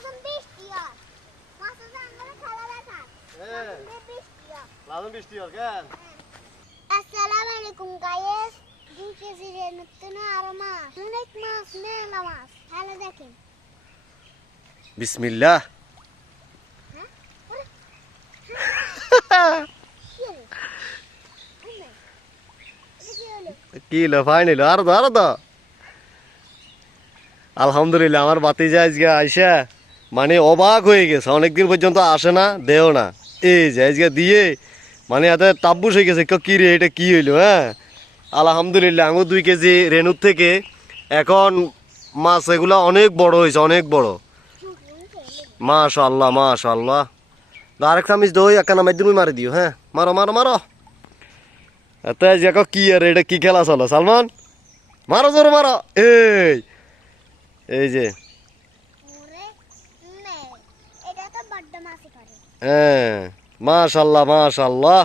lazım 5 diyor. Masada onlara karar atar. হ্যাঁ Ve 5 diyor. লালন বৃষ্টি আর কেন Assalamu alaikum guys. Dün kezilerin üstüne arama. Sünek mas ne alamaz. Hala dekin. বিসমিল্লাহ Şirin. Anne. Hadi öyle. কি হলো fine হলো আর তো আর তো আলহামদুলিল্লাহ আমার বাতিজা আজকে আইসা মানে অবাক হয়ে গেছে। অনেকদিন পর্যন্ত আসে না দেও না। এই যে, আজকে দিয়ে মানে এত তাব্বুস হয়ে গেছে। কি রে, এটা কি হইল হ্যাঁ? আলহামদুলিল্লাহ আঙুর দুই কেজি রেনুর থেকে এখন মাছ এগুলা অনেক বড় হয়েছে, অনেক বড়. মাশাল্লাহ মাশাল্লাহ আরেক চামিচ দই একখানা মাধ্যমে তুমি মারি দিও হ্যাঁ? মারো মারো মারো। এত যে কি আর এটা কি খেলা চলো? সালমান? মারো, জোর মারো। এই এই যে Ore. Ne? এটা তো বড্ড মাসি করে হ্যাঁ মাশাল্লাহ মাশাল্লাহ।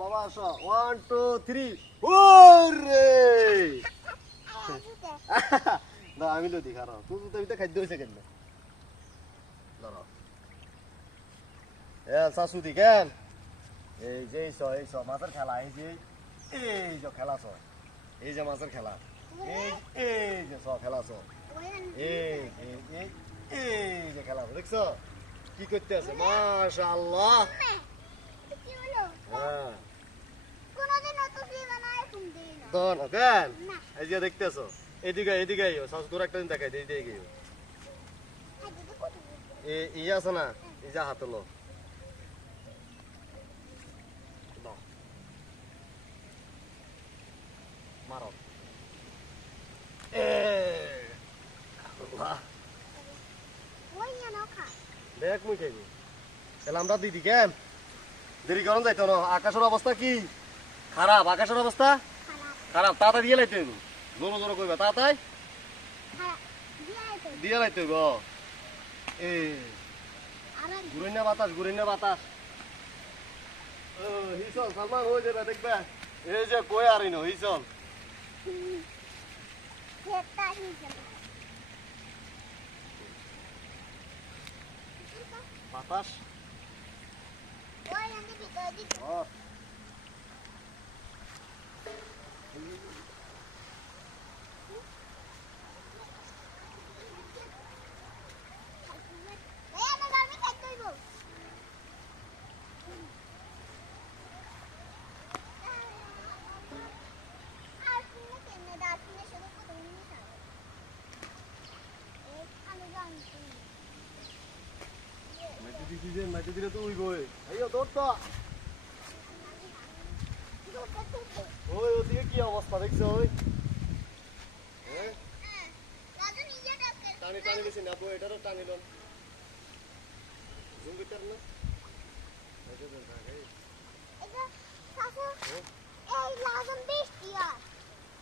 বাবা, আসো। ওয়ান টু থ্রি ওরে! না, আমি তো দেখা রাও তুই তো এটা খাদ্য হয়েছে কেন দাঁড়াও এ শাশুদি কেন এই যে, এই স এই স মাছের খেলা, এই যে এই যে খেলা স এই যে মাছের খেলা। এই এই যে স খেলা স এই এই এই যে খেলা, দেখছ? কি করতে আছে? মাশাআল্লাহ। হ্যাঁ। না। দন। কেন এই যে দেখতেছো এদিকে এদিকে আইও। একটা দিন দেখাই গিয়ে আছে না? এই যে হাতে লো দাও। মারো এ আল্লাহ। ওই না খা দেখ মুই খাইবি তাহলে আমরা দিদি কেন? দেরি যাইতো না। আকাশের অবস্থা কি? খারাপ। আকাশের অবস্থা? খারাপ। তাড়াতাড়ি দিয়ে লাইতে হইব। জোরো জোরো তাড়াতাড়ি? দিয়ে লাইতে হইব। এ ঘুরে না বাতাস ঘুরে না বাতাস হিসল, সালমান হয়ে যাবে দেখবে? এই যে কই আর হিসল। খেতা হিসেবে বাতাস ওই আমি ভিতরে দিই ও এই আমার আমি খাইতে হইব আর তুমি কেন দাঁত নিয়ে শুধু কত মিনিট আগে এই আমি জানি যে মাটি দিলে তো উইব আইও দৌড় তো। ওই ওদিকে কি অবস্থা দেখছ ওই? হ্যাঁ? টানি টানি বেশি না বই টানি লন। জুম করতে না? এই যে দেখ, এই। এটা শাশু এই লাজন বৃষ্টি আর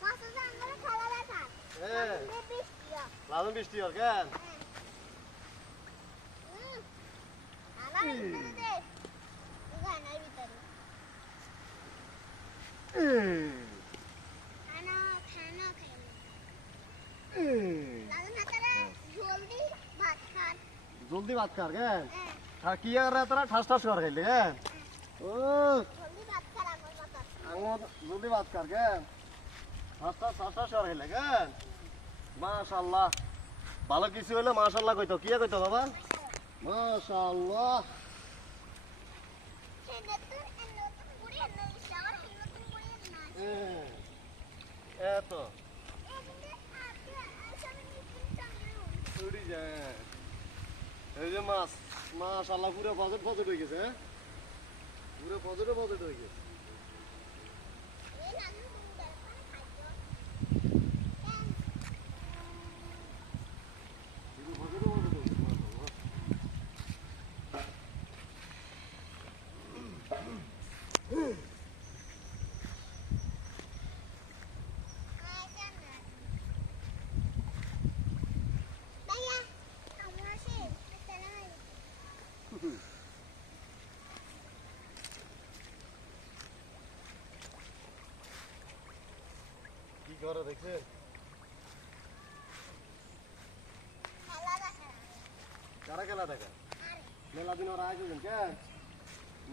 মাছ জানলে খেলা দেখা হ্যাঁ বৃষ্টি আর লালন বৃষ্টি আর কেন হুম আমার ভিতরে দে গানার ভিতরে খানা খানা খাইলে লাজন হাতারে জলদি ভাত খার কেন কি আর তারা? ঠাস ঠাস কর খাইলে জলদি ভাত খার কেন ঠাস ঠাস ঠাস ঠাস কর খাইলে কেন মাশাআল্লাহ ভালো কিছু হলে মাশাআল্লাহ কইতো। কি কইতো বাবা? চাঙ্গু উড়ি যায় এই যে মাছ মাশাআল্লাহ পুরো ফজর ফজর হয়ে গেছে হ্যাঁ পুরো ফজরে ফজর হয়ে গেছে এই লাজন তুমি দেখো খাইছো কেন পুরো ফজরে ফজর হয়ে গেছে মাশাআল্লাহ ভাইয়া আমরা আসি আসসালামু আলাইকুম কি করে দেখছেন খেলা দেখা খেলা দেখা মেলা দিন ওরা আইছো কে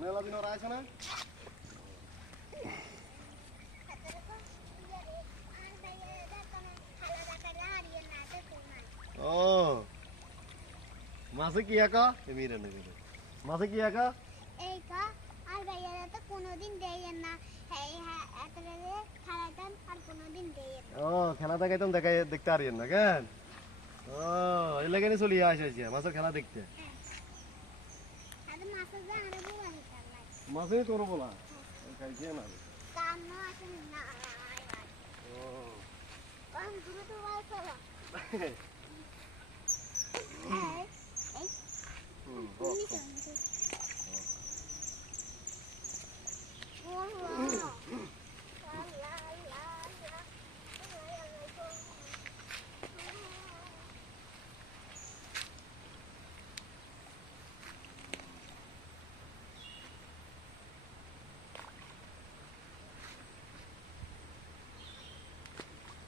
মেলা দিন ওরা আইছো না ও মাসে কি একা এমিরে নেবে মাসে কি একা এই কা আর ভাইয়ারা তো কোনোদিন দেয় না এই হ্যাঁ এত রেলে খেলাতেন আর কোনোদিন দেয় না ও খেলা দেখাইতাম দেখাই দেখতে আরিয়েন না কেন? ও এই লাগে চলি আসে মাছের খেলা দেখতে। মাছেই তোর বলা? খাইছে না। কান্ন আছে না ও কারণ দূরে তো ভাই চলো এই হুম, ও, নিচে নিচে ও লা লা লা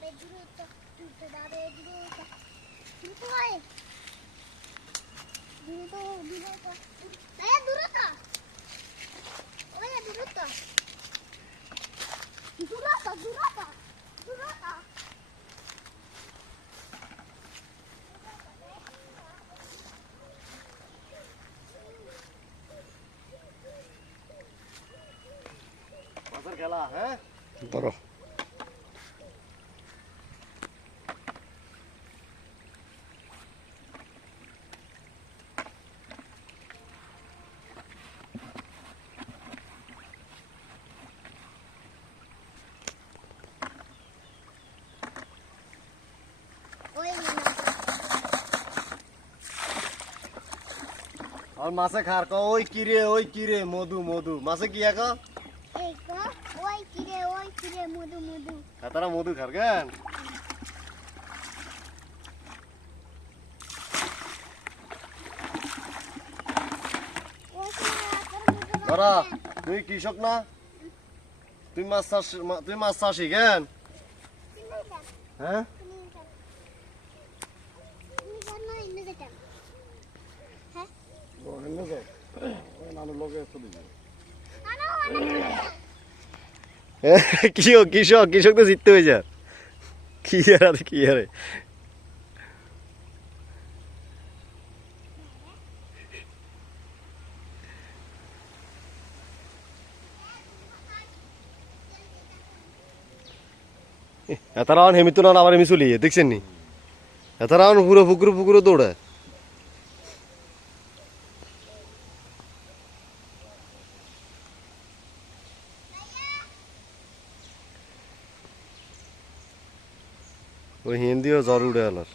দ্রুত বাবে দ্রুত দ্রুত বাবে দ্রুত দ্রুত ভাই দ্রুত দ্রুত ভাইয়া দ্রুত ভাইয়া দ্রুত দ্রুত দ্রুত দ্রুত মাছের খেলা হ্যাঁ ধরো ওই আর মাছে খার ক ওই কিরে ওই কিরে মধু মধু মাছে কি একা ওই কিরে ওই কিরে মধু মধু তারা মধু খার কেন ধরা তুই কৃষক না তুই মাছ চাষ তুই মাছ চাষি কেন হ্যাঁ তুমি থাক। তুমি জানো না, এমনি যেতাম। হ্যাঁ? নানুর লগে চলে যাবে আনো, আনো, আনো। কৃষক কৃষক কৃষক তো কি আরে এত রাউন্ড হেমিত না আবার হেমি দেখছেন নি এত রাউন্ড পুরো পুকুরো পুকুরো দৌড়ে ওই হিন্দিও জ্বর উড়ে আলার